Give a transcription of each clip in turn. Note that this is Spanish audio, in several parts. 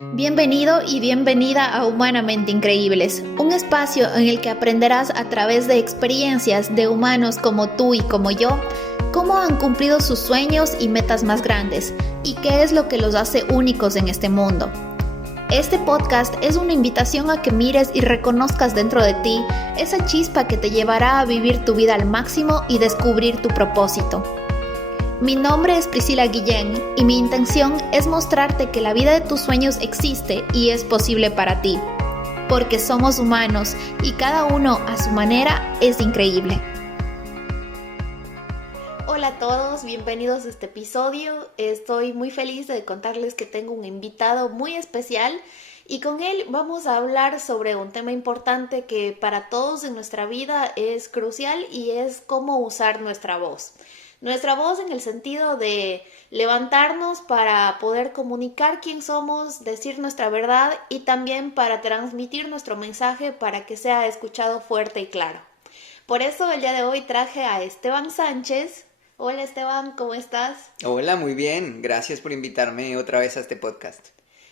Bienvenido y bienvenida a Humanamente Increíbles, un espacio en el que aprenderás a través de experiencias de humanos como tú y como yo, cómo han cumplido sus sueños y metas más grandes y qué es lo que los hace únicos en este mundo. Este podcast es una invitación a que mires y reconozcas dentro de ti esa chispa que te llevará a vivir tu vida al máximo y descubrir tu propósito. Mi nombre es Priscila Guillén y mi intención es mostrarte que la vida de tus sueños existe y es posible para ti, porque somos humanos y cada uno a su manera es increíble. Hola a todos, bienvenidos a este episodio. Estoy muy feliz de contarles que tengo un invitado muy especial y con él vamos a hablar sobre un tema importante que para todos en nuestra vida es crucial y es cómo usar nuestra voz. Nuestra voz en el sentido de levantarnos para poder comunicar quién somos, decir nuestra verdad y también para transmitir nuestro mensaje para que sea escuchado fuerte y claro. Por eso el día de hoy traje a Esteban Sánchez. Hola Esteban, ¿cómo estás? Hola, muy bien. Gracias por invitarme otra vez a este podcast.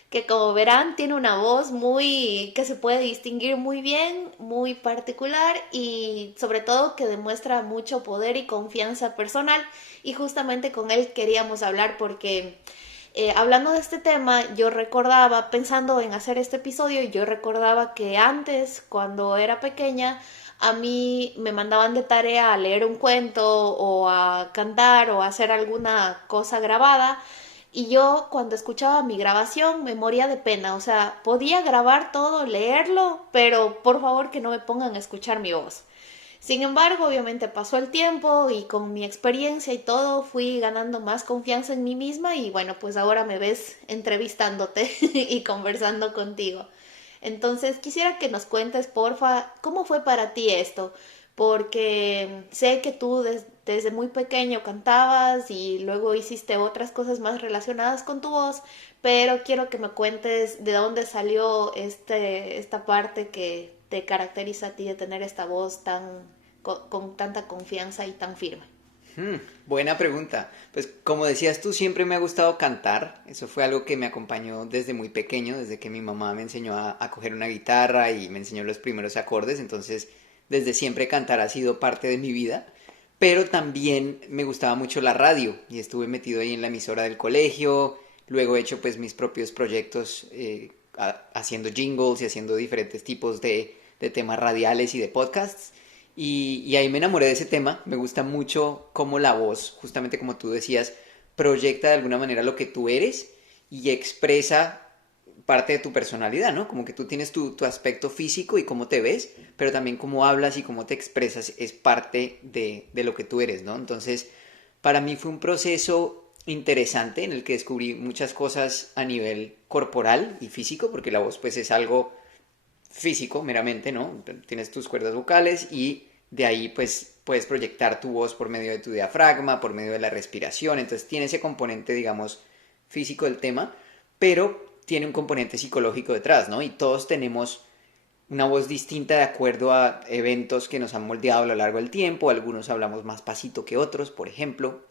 Que como verán tiene una voz que se puede distinguir muy bien, muy particular y sobre todo que demuestra mucho poder y confianza personal y justamente con él queríamos hablar porque hablando de este tema yo recordaba, pensando en hacer este episodio, yo recordaba que antes cuando era pequeña a mí me mandaban de tarea a leer un cuento o a cantar o a hacer alguna cosa grabada. Y yo cuando escuchaba mi grabación me moría de pena, o sea, podía grabar todo, leerlo, pero por favor que no me pongan a escuchar mi voz. Sin embargo, obviamente pasó el tiempo y con mi experiencia y todo fui ganando más confianza en mí misma y bueno, pues ahora me ves entrevistándote y conversando contigo. Entonces quisiera que nos cuentes, porfa, cómo fue para ti esto, porque sé que tú desde muy pequeño cantabas y luego hiciste otras cosas más relacionadas con tu voz, pero quiero que me cuentes de dónde salió esta parte que te caracteriza a ti de tener esta voz con tanta confianza y tan firme. Buena pregunta. Pues como decías tú, siempre me ha gustado cantar. Eso fue algo que me acompañó desde muy pequeño, desde que mi mamá me enseñó a coger una guitarra y me enseñó los primeros acordes. Entonces, desde siempre cantar ha sido parte de mi vida. Pero también me gustaba mucho la radio y estuve metido ahí en la emisora del colegio. Luego he hecho pues mis propios proyectos haciendo jingles y haciendo diferentes tipos de temas radiales y de podcasts. Y ahí me enamoré de ese tema. Me gusta mucho cómo la voz, justamente como tú decías, proyecta de alguna manera lo que tú eres y expresa parte de tu personalidad, ¿no? Como que tú tienes tu aspecto físico y cómo te ves, pero también cómo hablas y cómo te expresas es parte de lo que tú eres, ¿no? Entonces, para mí fue un proceso interesante en el que descubrí muchas cosas a nivel corporal y físico, porque la voz pues es algo físico meramente, ¿no? Tienes tus cuerdas vocales y de ahí pues puedes proyectar tu voz por medio de tu diafragma, por medio de la respiración, entonces tiene ese componente, digamos, físico del tema, pero tiene un componente psicológico detrás, ¿no? Y todos tenemos una voz distinta de acuerdo a eventos que nos han moldeado a lo largo del tiempo, algunos hablamos más pasito que otros, por ejemplo,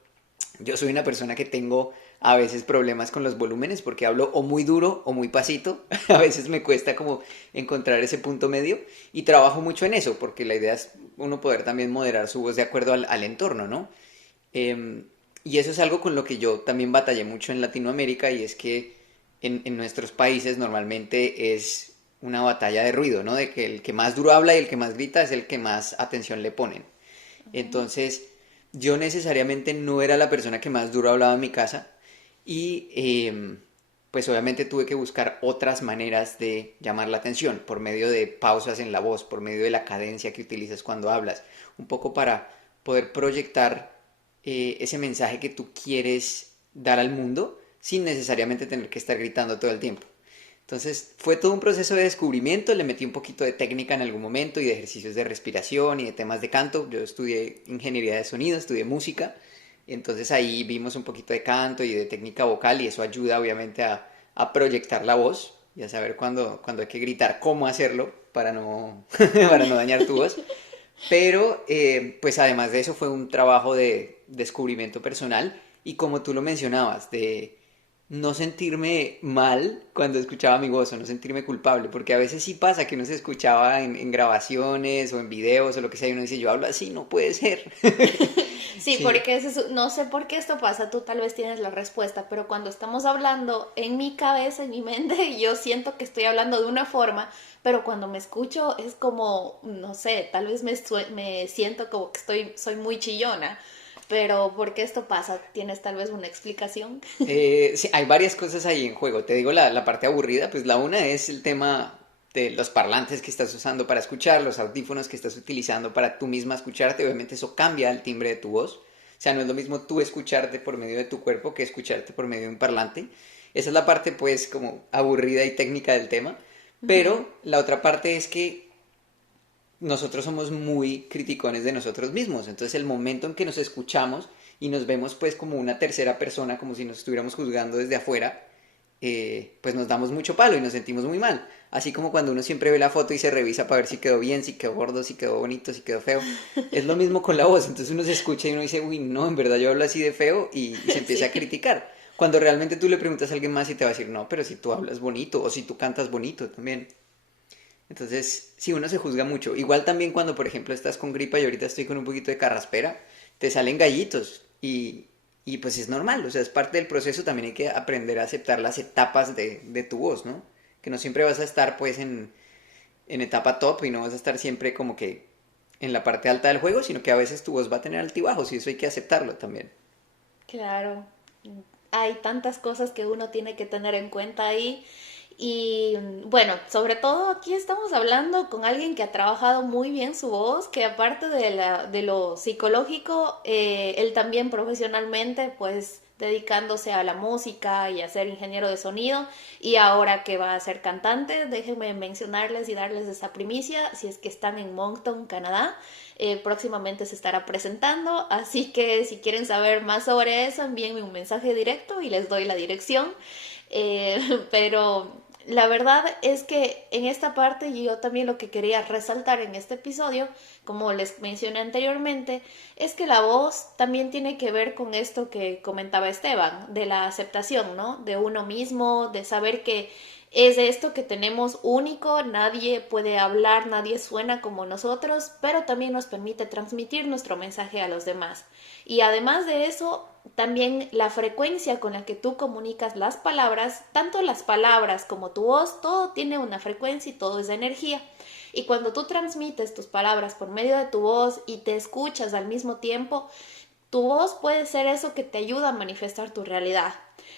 yo soy una persona que tengo a veces problemas con los volúmenes porque hablo o muy duro o muy pasito. A veces me cuesta como encontrar ese punto medio y trabajo mucho en eso porque la idea es uno poder también moderar su voz de acuerdo al entorno, ¿no? Y eso es algo con lo que yo también batallé mucho en Latinoamérica y es que en nuestros países normalmente es una batalla de ruido, ¿no? De que el que más duro habla y el que más grita es el que más atención le ponen. Entonces, yo necesariamente no era la persona que más duro hablaba en mi casa y pues obviamente tuve que buscar otras maneras de llamar la atención por medio de pausas en la voz, por medio de la cadencia que utilizas cuando hablas, un poco para poder proyectar ese mensaje que tú quieres dar al mundo sin necesariamente tener que estar gritando todo el tiempo. Entonces fue todo un proceso de descubrimiento, le metí un poquito de técnica en algún momento y de ejercicios de respiración y de temas de canto. Yo estudié ingeniería de sonido, estudié música, entonces ahí vimos un poquito de canto y de técnica vocal y eso ayuda obviamente a proyectar la voz y a saber cuando hay que gritar cómo hacerlo para no, para no dañar tu voz. Pero pues además de eso fue un trabajo de descubrimiento personal y como tú lo mencionabas, no sentirme mal cuando escuchaba mi voz o no sentirme culpable, porque a veces sí pasa que uno se escuchaba en grabaciones o en videos o lo que sea y uno dice, yo hablo así, no puede ser. Sí, Sí, porque no sé por qué esto pasa, tú tal vez tienes la respuesta, pero cuando estamos hablando en mi cabeza, en mi mente, yo siento que estoy hablando de una forma, pero cuando me escucho es como, no sé, tal vez me siento como que soy muy chillona, pero ¿por qué esto pasa? ¿Tienes tal vez una explicación? Sí, hay varias cosas ahí en juego. Te digo la parte aburrida, pues la una es el tema de los parlantes que estás usando para escuchar, los audífonos que estás utilizando para tú misma escucharte. Obviamente eso cambia el timbre de tu voz. O sea, no es lo mismo tú escucharte por medio de tu cuerpo que escucharte por medio de un parlante. Esa es la parte pues como aburrida y técnica del tema. Ujú. Pero la otra parte es que nosotros somos muy criticones de nosotros mismos. Entonces el momento en que nos escuchamos y nos vemos pues como una tercera persona, como si nos estuviéramos juzgando desde afuera, pues nos damos mucho palo y nos sentimos muy mal. Así como cuando uno siempre ve la foto y se revisa para ver si quedó bien, si quedó gordo, si quedó bonito, si quedó feo. Es lo mismo con la voz. Entonces uno se escucha y uno dice, uy, no, en verdad yo hablo así de feo y se empieza a Sí. criticar. Cuando realmente tú le preguntas a alguien más y te va a decir, no, pero si tú hablas bonito o si tú cantas bonito también. Entonces, sí, uno se juzga mucho. Igual también cuando, por ejemplo, estás con gripa y ahorita estoy con un poquito de carraspera, te salen gallitos y pues es normal, o sea, es parte del proceso, también hay que aprender a aceptar las etapas de tu voz, ¿no? Que no siempre vas a estar pues en etapa top y no vas a estar siempre como que en la parte alta del juego, sino que a veces tu voz va a tener altibajos y eso hay que aceptarlo también. Claro, hay tantas cosas que uno tiene que tener en cuenta ahí. Y bueno, sobre todo aquí estamos hablando con alguien que ha trabajado muy bien su voz, que aparte de lo psicológico, él también profesionalmente, pues dedicándose a la música y a ser ingeniero de sonido, y ahora que va a ser cantante, déjenme mencionarles y darles esa primicia, si es que están en Moncton, Canadá, próximamente se estará presentando, así que si quieren saber más sobre eso, envíenme un mensaje directo y les doy la dirección. Pero la verdad es que en esta parte yo también lo que quería resaltar en este episodio, como les mencioné anteriormente, es que la voz también tiene que ver con esto que comentaba Esteban, de la aceptación, ¿no? De uno mismo, de saber que es esto que tenemos único, nadie puede hablar, nadie suena como nosotros, pero también nos permite transmitir nuestro mensaje a los demás. Y además de eso, también la frecuencia con la que tú comunicas las palabras, tanto las palabras como tu voz, todo tiene una frecuencia y todo es energía. Y cuando tú transmites tus palabras por medio de tu voz y te escuchas al mismo tiempo, tu voz puede ser eso que te ayuda a manifestar tu realidad.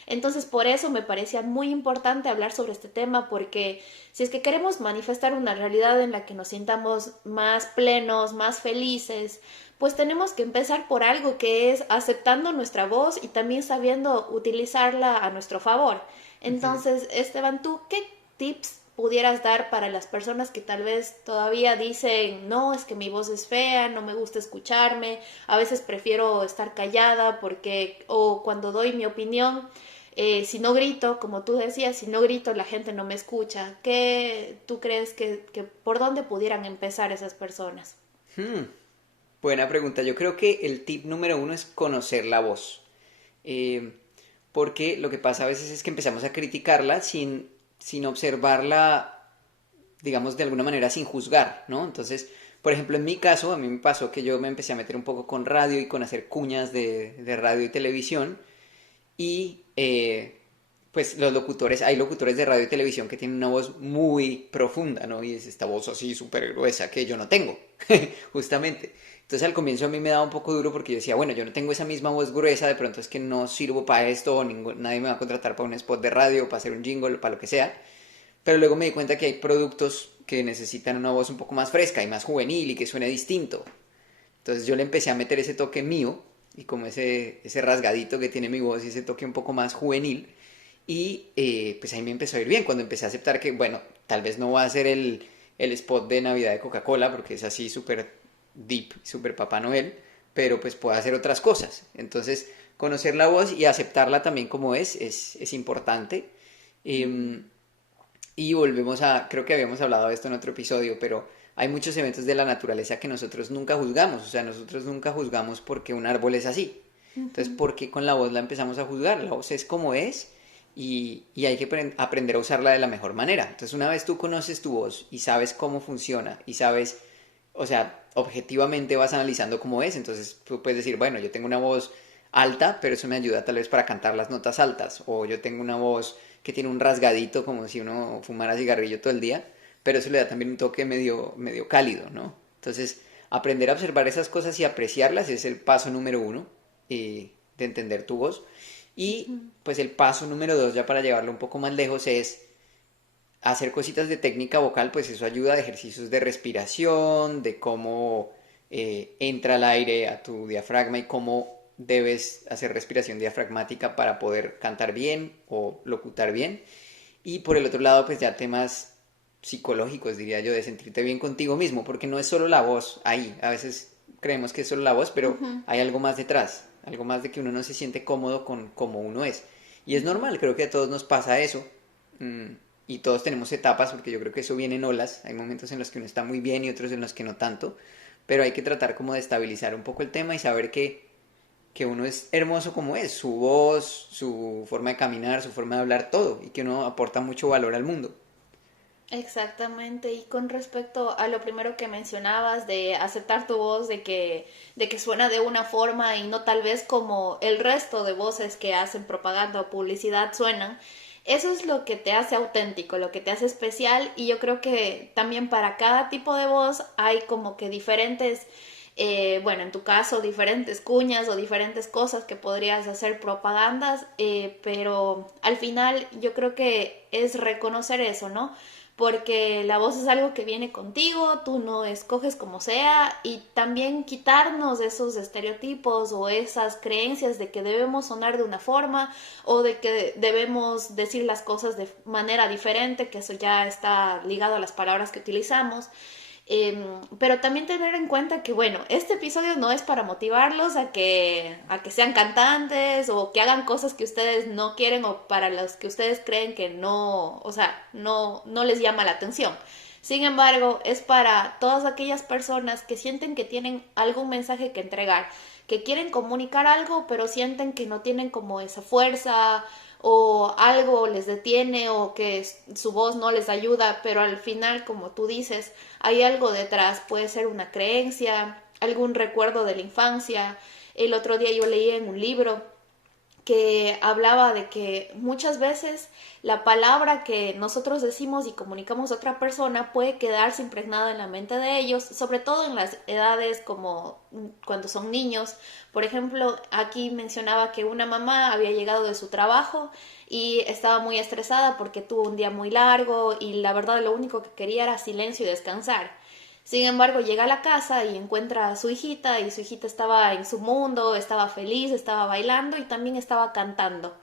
Entonces, por eso me parecía muy importante hablar sobre este tema, porque si es que queremos manifestar una realidad en la que nos sintamos más plenos, más felices, pues tenemos que empezar por algo que es aceptando nuestra voz y también sabiendo utilizarla a nuestro favor. Ujú. Entonces, Esteban, ¿tú qué tips pudieras dar para las personas que tal vez todavía dicen, no, es que mi voz es fea, no me gusta escucharme, a veces prefiero estar callada porque, o cuando doy mi opinión, si no grito, como tú decías, si no grito la gente no me escucha. ¿Qué tú crees que por dónde pudieran empezar esas personas? Hmm, buena pregunta. Yo creo que el tip número uno es conocer la voz. Eh, Porque lo que pasa a veces es que empezamos a criticarla sin observarla, digamos, de alguna manera sin juzgar, ¿no? Entonces, por ejemplo, en mi caso, a mí me pasó que yo me empecé a meter un poco con radio y con hacer cuñas de radio y televisión y pues los locutores, hay locutores de radio y televisión que tienen una voz muy profunda, ¿no? Y es esta voz así súper gruesa que yo no tengo, justamente. Entonces al comienzo a mí me daba un poco duro porque yo decía, bueno, yo no tengo esa misma voz gruesa, de pronto es que no sirvo para esto, o nadie me va a contratar para un spot de radio, para hacer un jingle, para lo que sea. Pero luego me di cuenta que hay productos que necesitan una voz un poco más fresca y más juvenil y que suene distinto. Entonces yo le empecé a meter ese toque mío y como ese rasgadito que tiene mi voz y ese toque un poco más juvenil. Y pues ahí me empezó a ir bien cuando empecé a aceptar que, bueno, tal vez no va a ser el spot de Navidad de Coca-Cola porque es así súper deep, súper Papá Noel, pero pues puedo hacer otras cosas. Entonces, conocer la voz y aceptarla también como es importante. Ujú. Eh, y volvemos a, creo que habíamos hablado de esto en otro episodio, pero hay muchos eventos de la naturaleza que nosotros nunca juzgamos, o sea, nosotros nunca juzgamos porque un árbol es así. Entonces, Ujú. ¿por qué con la voz la empezamos a juzgar? La voz es como es y hay que aprender a usarla de la mejor manera. Entonces, una vez tú conoces tu voz y sabes cómo funciona y sabes, o sea, objetivamente vas analizando cómo es, entonces tú puedes decir, bueno, yo tengo una voz alta, pero eso me ayuda tal vez para cantar las notas altas, o yo tengo una voz que tiene un rasgadito como si uno fumara cigarrillo todo el día, pero eso le da también un toque medio cálido, ¿no? Entonces, aprender a observar esas cosas y apreciarlas es el paso número uno de entender tu voz. Y Ujú. pues el paso número dos, ya para llevarlo un poco más lejos, es hacer cositas de técnica vocal, pues eso ayuda a ejercicios de respiración, de cómo entra el aire a tu diafragma y cómo debes hacer respiración diafragmática para poder cantar bien o locutar bien. Y por el otro lado, pues ya temas psicológicos, diría yo, de sentirte bien contigo mismo, porque no es solo la voz ahí. A veces creemos que es solo la voz, pero Ujú. hay algo más detrás, algo más de que uno no se siente cómodo con cómo uno es. Y es normal, creo que a todos nos pasa eso. Mm, y todos tenemos etapas, porque yo creo que eso viene en olas. Hay momentos en los que uno está muy bien y otros en los que no tanto. Pero hay que tratar como de estabilizar un poco el tema y saber que uno es hermoso como es, su voz, su forma de caminar, su forma de hablar, todo, y que uno aporta mucho valor al mundo. Exactamente, y con respecto a lo primero que mencionabas de aceptar tu voz, de que suena de una forma y no tal vez como el resto de voces que hacen propaganda o publicidad suenan, eso es lo que te hace auténtico, lo que te hace especial y yo creo que también para cada tipo de voz hay como que diferentes, bueno, en tu caso, diferentes cuñas o diferentes cosas que podrías hacer propagandas, pero al final yo creo que es reconocer eso, ¿no? Porque la voz es algo que viene contigo, tú no escoges como sea y también quitarnos de esos estereotipos o esas creencias de que debemos sonar de una forma o de que debemos decir las cosas de manera diferente, que eso ya está ligado a las palabras que utilizamos. Pero también tener en cuenta que, bueno, este episodio no es para motivarlos a que sean cantantes o que hagan cosas que ustedes no quieren o para los que ustedes creen que no, o sea, no les llama la atención. Sin embargo, es para todas aquellas personas que sienten que tienen algún mensaje que entregar, que quieren comunicar algo, pero sienten que no tienen como esa fuerza o algo les detiene o que su voz no les ayuda, pero al final, como tú dices, hay algo detrás, puede ser una creencia, algún recuerdo de la infancia. El otro día yo leí en un libro que hablaba de que muchas veces la palabra que nosotros decimos y comunicamos a otra persona puede quedarse impregnada en la mente de ellos, sobre todo en las edades como cuando son niños. Por ejemplo, aquí mencionaba que una mamá había llegado de su trabajo y estaba muy estresada porque tuvo un día muy largo y la verdad lo único que quería era silencio y descansar. Sin embargo, llega a la casa y encuentra a su hijita y su hijita estaba en su mundo, estaba feliz, estaba bailando y también estaba cantando.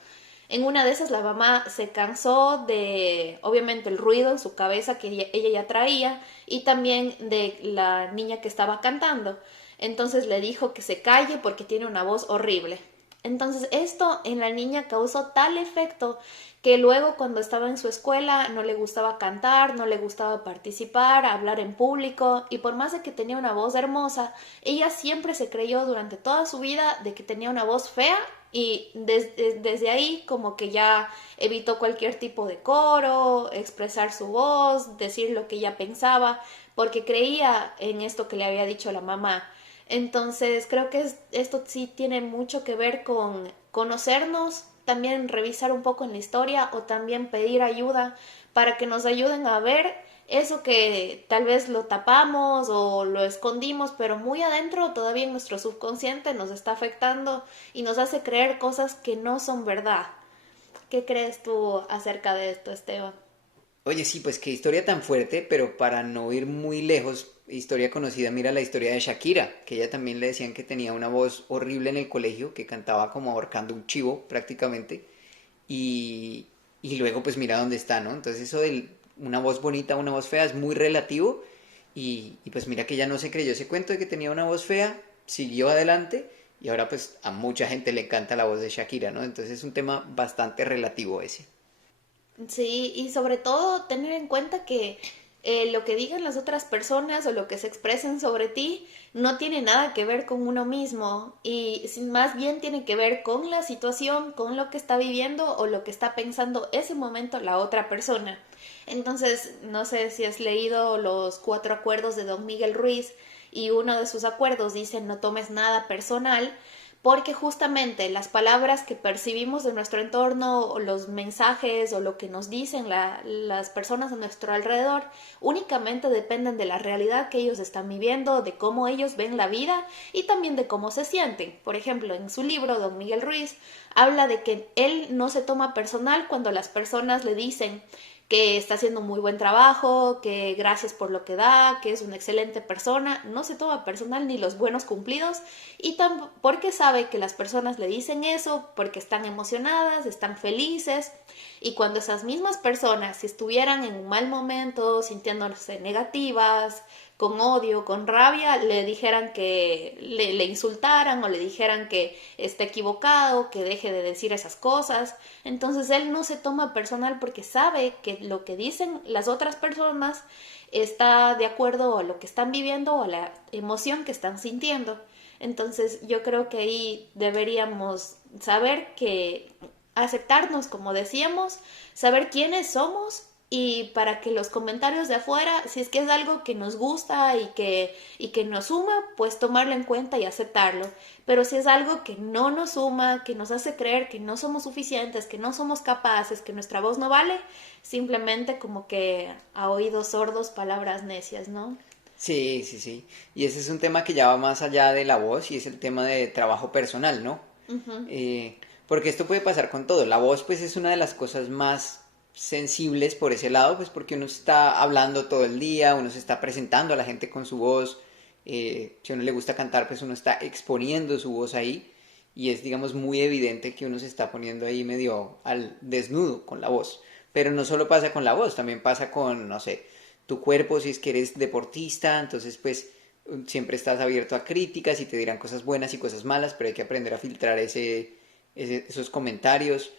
En una de esas la mamá se cansó de, obviamente, el ruido en su cabeza que ella ya traía y también de la niña que estaba cantando. Entonces le dijo que se calle porque tiene una voz horrible. Entonces esto en la niña causó tal efecto que luego cuando estaba en su escuela no le gustaba cantar, no le gustaba participar, hablar en público y por más de que tenía una voz hermosa, ella siempre se creyó durante toda su vida de que tenía una voz fea y desde ahí como que ya evitó cualquier tipo de coro, expresar su voz, decir lo que ella pensaba, porque creía en esto que le había dicho la mamá. Entonces creo que esto sí tiene mucho que ver con conocernos, también revisar un poco en la historia o también pedir ayuda para que nos ayuden a ver eso que tal vez lo tapamos o lo escondimos, pero muy adentro todavía en nuestro subconsciente nos está afectando y nos hace creer cosas que no son verdad. ¿Qué crees tú acerca de esto, Esteban? Oye, sí, pues qué historia tan fuerte, pero para no ir muy lejos, historia conocida, mira la historia de Shakira, que ella también le decían que tenía una voz horrible en el colegio, que cantaba como ahorcando un chivo prácticamente, y, y luego pues mira dónde está, ¿no? Entonces eso de una voz bonita, una voz fea es muy relativo, y pues mira que ella no se creyó ese cuento de que tenía una voz fea, siguió adelante, y ahora pues a mucha gente le encanta la voz de Shakira, ¿no? Entonces es un tema bastante relativo ese. Sí, y sobre todo tener en cuenta que lo que digan las otras personas o lo que se expresen sobre ti no tiene nada que ver con uno mismo y más bien tiene que ver con la situación, con lo que está viviendo o lo que está pensando ese momento la otra persona. Entonces, no sé si has leído los 4 acuerdos de Don Miguel Ruiz y uno de sus acuerdos dice no tomes nada personal, porque justamente las palabras que percibimos de nuestro entorno o los mensajes o lo que nos dicen las personas a nuestro alrededor únicamente dependen de la realidad que ellos están viviendo, de cómo ellos ven la vida y también de cómo se sienten. Por ejemplo, en su libro, Don Miguel Ruiz habla de que él no se toma personal cuando las personas le dicen que está haciendo un muy buen trabajo, que gracias por lo que da, que es una excelente persona, no se toma personal ni los buenos cumplidos y porque sabe que las personas le dicen eso porque están emocionadas, están felices y cuando esas mismas personas si estuvieran en un mal momento, sintiéndose negativas, con odio, con rabia, le dijeran que le insultaran o le dijeran que está equivocado, que deje de decir esas cosas. Entonces él no se toma personal porque sabe que lo que dicen las otras personas está de acuerdo a lo que están viviendo o a la emoción que están sintiendo. Entonces yo creo que ahí deberíamos saber que aceptarnos como decíamos, saber quiénes somos y para que los comentarios de afuera, si es que es algo que nos gusta y que nos suma, pues tomarlo en cuenta y aceptarlo. Pero si es algo que no nos suma, que nos hace creer que no somos suficientes, que no somos capaces, que nuestra voz no vale, simplemente como que a oídos sordos palabras necias, ¿no? Sí, sí, sí. Y ese es un tema que ya va más allá de la voz y es el tema de trabajo personal, ¿no? Ujú. Porque esto puede pasar con todo. La voz, pues, es una de las cosas más sensibles por ese lado, pues, porque uno está hablando todo el día, uno se está presentando a la gente con su voz. Si a uno le gusta cantar, pues, uno está exponiendo su voz ahí y es, digamos, muy evidente que uno se está poniendo ahí medio al desnudo con la voz. Pero no solo pasa con la voz, también pasa con, no sé, tu cuerpo, si es que eres deportista, entonces, pues, siempre estás abierto a críticas y te dirán cosas buenas y cosas malas, pero hay que aprender a filtrar esos comentarios.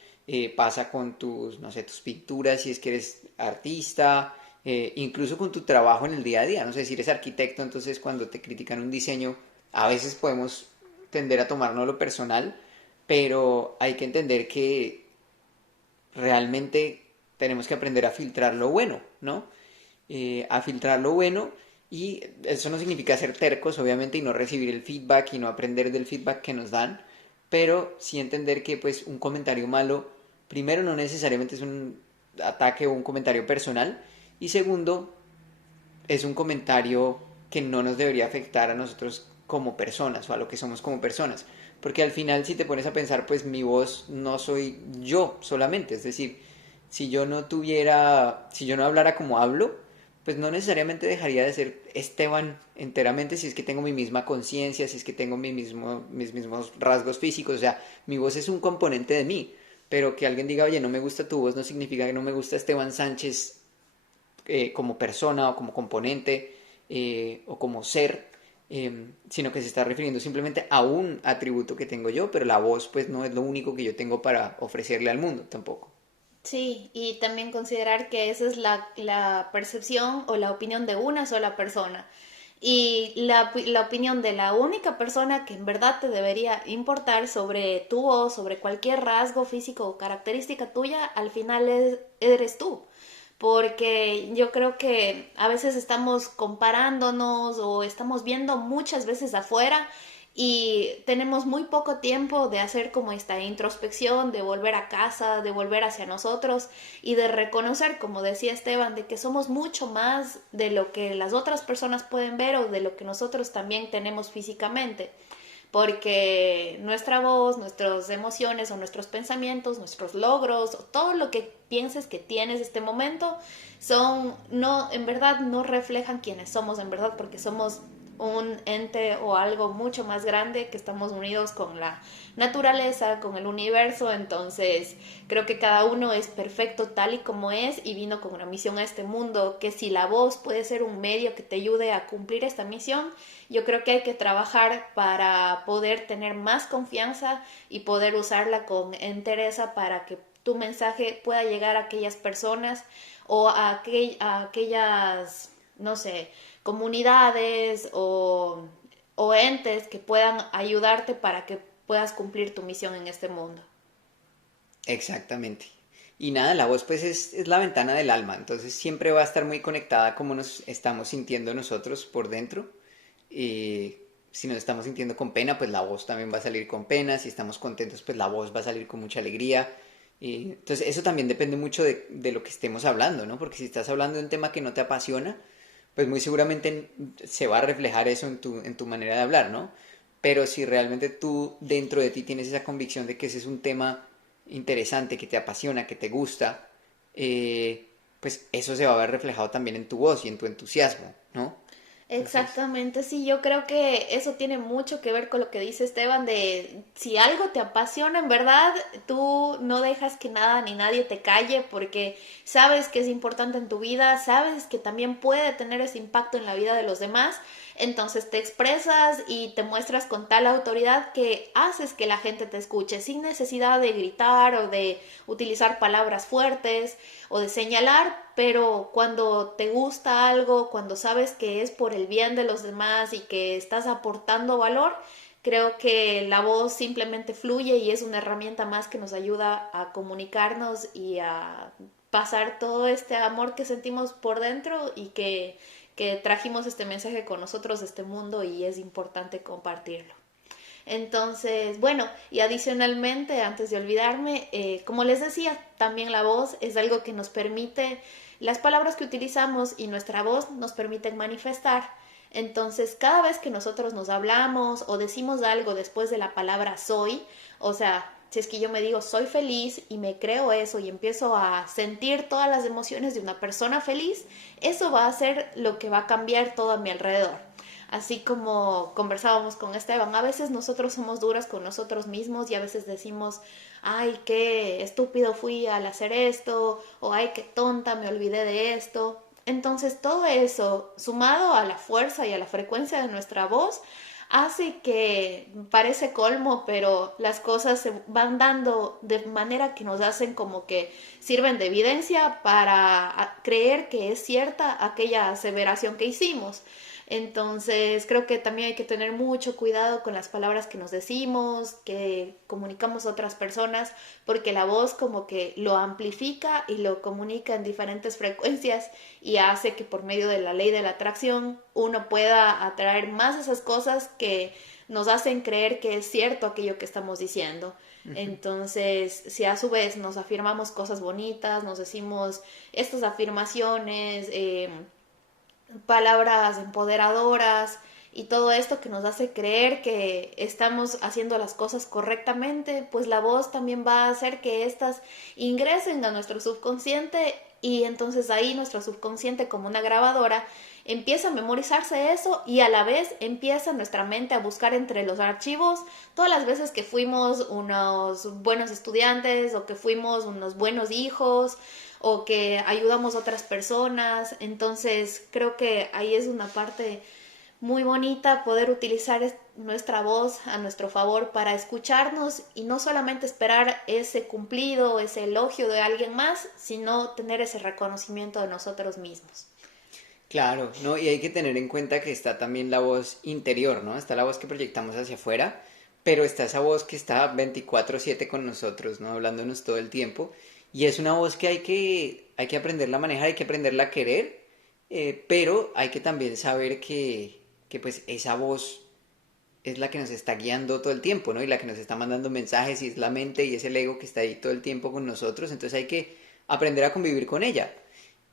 Pasa con tus, no sé, tus pinturas, si es que eres artista, incluso con tu trabajo en el día a día. No sé, si eres arquitecto, entonces cuando te critican un diseño, a veces podemos tender a tomárnoslo lo personal, pero hay que entender que realmente tenemos que aprender a filtrar lo bueno, ¿no? A filtrar lo bueno y eso no significa ser tercos, obviamente, y no recibir el feedback y no aprender del feedback que nos dan, pero sí entender que pues un comentario malo, primero no necesariamente es un ataque o un comentario personal, y segundo, es un comentario que no nos debería afectar a nosotros como personas o a lo que somos como personas. Porque al final, si te pones a pensar, pues mi voz no soy yo solamente. Es decir, si yo no tuviera, si yo no hablara como hablo, pues no necesariamente dejaría de ser Esteban enteramente si es que tengo mi misma conciencia, si es que tengo mis mismos rasgos físicos. O sea, mi voz es un componente de mí. Pero que alguien diga, oye, no me gusta tu voz, no significa que no me gusta Esteban Sánchez como persona o como componente o como ser, sino que se está refiriendo simplemente a un atributo que tengo yo, pero la voz pues no es lo único que yo tengo para ofrecerle al mundo tampoco. Sí, y también considerar que esa es la percepción o la opinión de una sola persona. Y la opinión de la única persona que en verdad te debería importar sobre tu voz, sobre cualquier rasgo físico o característica tuya, al final eres tú. Porque yo creo que a veces estamos comparándonos o estamos viendo muchas veces afuera y tenemos muy poco tiempo de hacer como esta introspección, de volver a casa, de volver hacia nosotros y de reconocer, como decía Esteban, de que somos mucho más de lo que las otras personas pueden ver o de lo que nosotros también tenemos físicamente. Porque nuestra voz, nuestras emociones o nuestros pensamientos, nuestros logros, o todo lo que pienses que tienes este momento, son, no, en verdad no reflejan quiénes somos, en verdad, porque somos un ente o algo mucho más grande que estamos unidos con la naturaleza, con el universo, entonces creo que cada uno es perfecto tal y como es y vino con una misión a este mundo, que si la voz puede ser un medio que te ayude a cumplir esta misión, yo creo que hay que trabajar para poder tener más confianza y poder usarla con entereza para que tu mensaje pueda llegar a aquellas personas o a aquellas, no sé, comunidades o entes que puedan ayudarte para que puedas cumplir tu misión en este mundo. Exactamente. Y nada, la voz pues es la ventana del alma, entonces siempre va a estar muy conectada a cómo nos estamos sintiendo nosotros por dentro. Y si nos estamos sintiendo con pena, pues la voz también va a salir con pena. Si estamos contentos, pues la voz va a salir con mucha alegría. Y entonces eso también depende mucho de lo que estemos hablando, ¿no? Porque si estás hablando de un tema que no te apasiona, pues muy seguramente se va a reflejar eso en tu manera de hablar, ¿no? Pero si realmente tú dentro de ti tienes esa convicción de que ese es un tema interesante, que te apasiona, que te gusta, pues eso se va a ver reflejado también en tu voz y en tu entusiasmo, ¿no? Entonces, Exactamente, sí, yo creo que eso tiene mucho que ver con lo que dice Esteban de si algo te apasiona, en verdad, tú no dejas que nada ni nadie te calle porque sabes que es importante en tu vida, sabes que también puede tener ese impacto en la vida de los demás, entonces te expresas y te muestras con tal autoridad que haces que la gente te escuche sin necesidad de gritar o de utilizar palabras fuertes o de señalar, pero cuando te gusta algo, cuando sabes que es por el bien de los demás y que estás aportando valor, creo que la voz simplemente fluye y es una herramienta más que nos ayuda a comunicarnos y a pasar todo este amor que sentimos por dentro y que trajimos este mensaje con nosotros de este mundo y es importante compartirlo. Entonces, bueno, y adicionalmente, antes de olvidarme, como les decía, también la voz es algo que nos permite, las palabras que utilizamos y nuestra voz nos permiten manifestar. Entonces, cada vez que nosotros nos hablamos o decimos algo después de la palabra soy, o sea, si es que yo me digo soy feliz y me creo eso y empiezo a sentir todas las emociones de una persona feliz, eso va a ser lo que va a cambiar todo a mi alrededor. Así como conversábamos con Esteban, a veces nosotros somos duras con nosotros mismos y a veces decimos, ay, qué estúpido fui al hacer esto, o ay, qué tonta, me olvidé de esto. Entonces todo eso, sumado a la fuerza y a la frecuencia de nuestra voz, hace que parece colmo, pero las cosas se van dando de manera que nos hacen como que sirven de evidencia para creer que es cierta aquella aseveración que hicimos. Entonces, creo que también hay que tener mucho cuidado con las palabras que nos decimos, que comunicamos a otras personas, porque la voz como que lo amplifica y lo comunica en diferentes frecuencias y hace que por medio de la ley de la atracción uno pueda atraer más esas cosas que nos hacen creer que es cierto aquello que estamos diciendo. Entonces, si a su vez nos afirmamos cosas bonitas, nos decimos estas afirmaciones, palabras empoderadoras y todo esto que nos hace creer que estamos haciendo las cosas correctamente, pues la voz también va a hacer que éstas ingresen a nuestro subconsciente y entonces ahí nuestro subconsciente como una grabadora empieza a memorizarse eso y a la vez empieza nuestra mente a buscar entre los archivos todas las veces que fuimos unos buenos estudiantes o que fuimos unos buenos hijos o que ayudamos a otras personas. Entonces creo que ahí es una parte muy bonita poder utilizar nuestra voz a nuestro favor para escucharnos y no solamente esperar ese cumplido, ese elogio de alguien más, sino tener ese reconocimiento de nosotros mismos. claro, ¿no? Y hay que tener en cuenta que está también la voz interior, ¿no? Está la voz que proyectamos hacia afuera, pero está esa voz que está 24/7 con nosotros, ¿no? Hablándonos todo el tiempo. Y es una voz que hay que aprenderla a manejar, hay que aprenderla a querer, pero hay que también saber que pues esa voz es la que nos está guiando todo el tiempo, ¿no? Y la que nos está mandando mensajes y es la mente y es el ego que está ahí todo el tiempo con nosotros. Entonces hay que aprender a convivir con ella.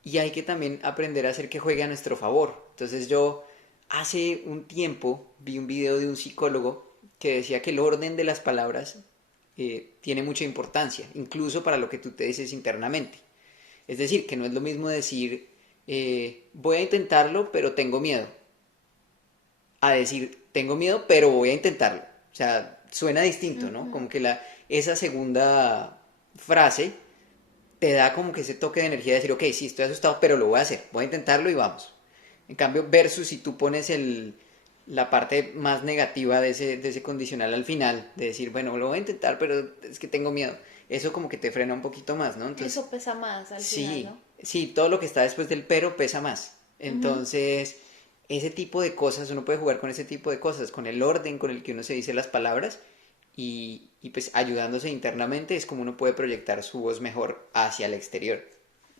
Y hay que también aprender a hacer que juegue a nuestro favor. Entonces yo hace un tiempo vi un video de un psicólogo que decía que el orden de las palabras tiene mucha importancia, incluso para lo que tú te dices internamente. Es decir, que no es lo mismo decir voy a intentarlo pero tengo miedo, a decir tengo miedo pero voy a intentarlo. O sea, suena distinto, ¿no? Ujú. Como que esa segunda frase te da como que ese toque de energía de decir, ok, sí, estoy asustado, pero lo voy a hacer, voy a intentarlo y vamos. En cambio, versus si tú pones la parte más negativa de ese condicional al final, de decir, bueno, lo voy a intentar, pero es que tengo miedo. Eso como que te frena un poquito más, ¿no? Entonces, Eso pesa más al final, sí, ¿no? Sí, todo lo que está después del pero pesa más. Ujú. Entonces, ese tipo de cosas, uno puede jugar con ese tipo de cosas, con el orden con el que uno se dice las palabras y pues ayudándose internamente es como uno puede proyectar su voz mejor hacia el exterior.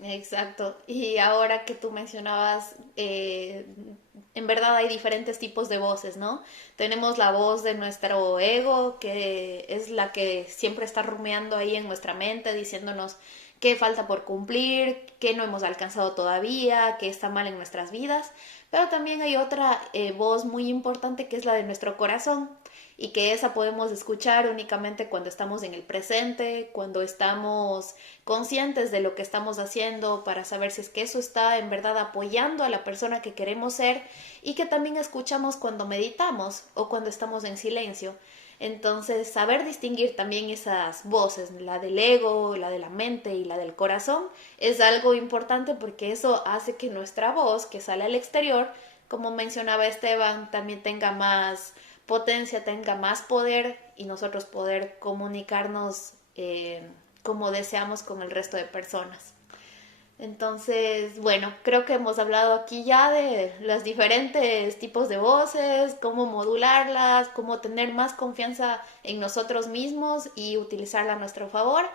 Exacto. Y ahora que tú mencionabas, en verdad hay diferentes tipos de voces, ¿no? Tenemos la voz de nuestro ego, que es la que siempre está rumiando ahí en nuestra mente, diciéndonos qué falta por cumplir, qué no hemos alcanzado todavía, qué está mal en nuestras vidas. Pero también hay otra voz muy importante que es la de nuestro corazón y que esa podemos escuchar únicamente cuando estamos en el presente, cuando estamos conscientes de lo que estamos haciendo para saber si es que eso está en verdad apoyando a la persona que queremos ser y que también escuchamos cuando meditamos o cuando estamos en silencio. Entonces, saber distinguir también esas voces, la del ego, la de la mente y la del corazón, es algo importante porque eso hace que nuestra voz, que sale al exterior, como mencionaba Esteban, también tenga más potencia, tenga más poder y nosotros poder comunicarnos como deseamos con el resto de personas. Entonces, bueno, creo que hemos hablado aquí ya de los diferentes tipos de voces, cómo modularlas, cómo tener más confianza en nosotros mismos y utilizarla a nuestro favor.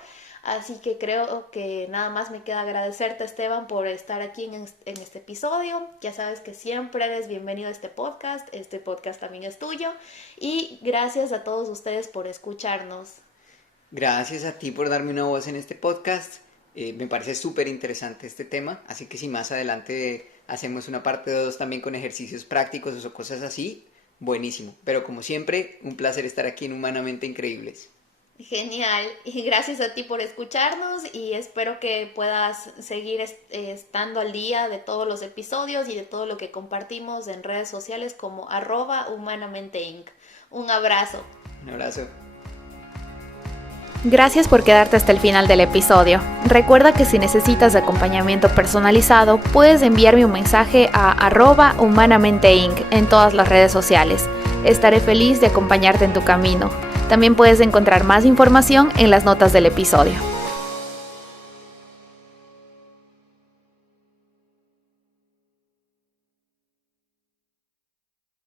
Así que creo que nada más me queda agradecerte, Esteban, por estar aquí en este episodio. Ya sabes que siempre eres bienvenido a este podcast también es tuyo. Y gracias a todos ustedes por escucharnos. Gracias a ti por darme una voz en este podcast. Me parece súper interesante este tema, así que si más adelante hacemos una parte 2 también con ejercicios prácticos o cosas así, buenísimo. Pero como siempre, un placer estar aquí en Humanamente Increíbles. Genial, y gracias a ti por escucharnos y espero que puedas seguir estando al día de todos los episodios y de todo lo que compartimos en redes sociales como @humanamente_inc. Un abrazo. Un abrazo. Gracias por quedarte hasta el final del episodio. Recuerda que si necesitas acompañamiento personalizado, puedes enviarme un mensaje a @humanamente_inc en todas las redes sociales. Estaré feliz de acompañarte en tu camino. También puedes encontrar más información en las notas del episodio.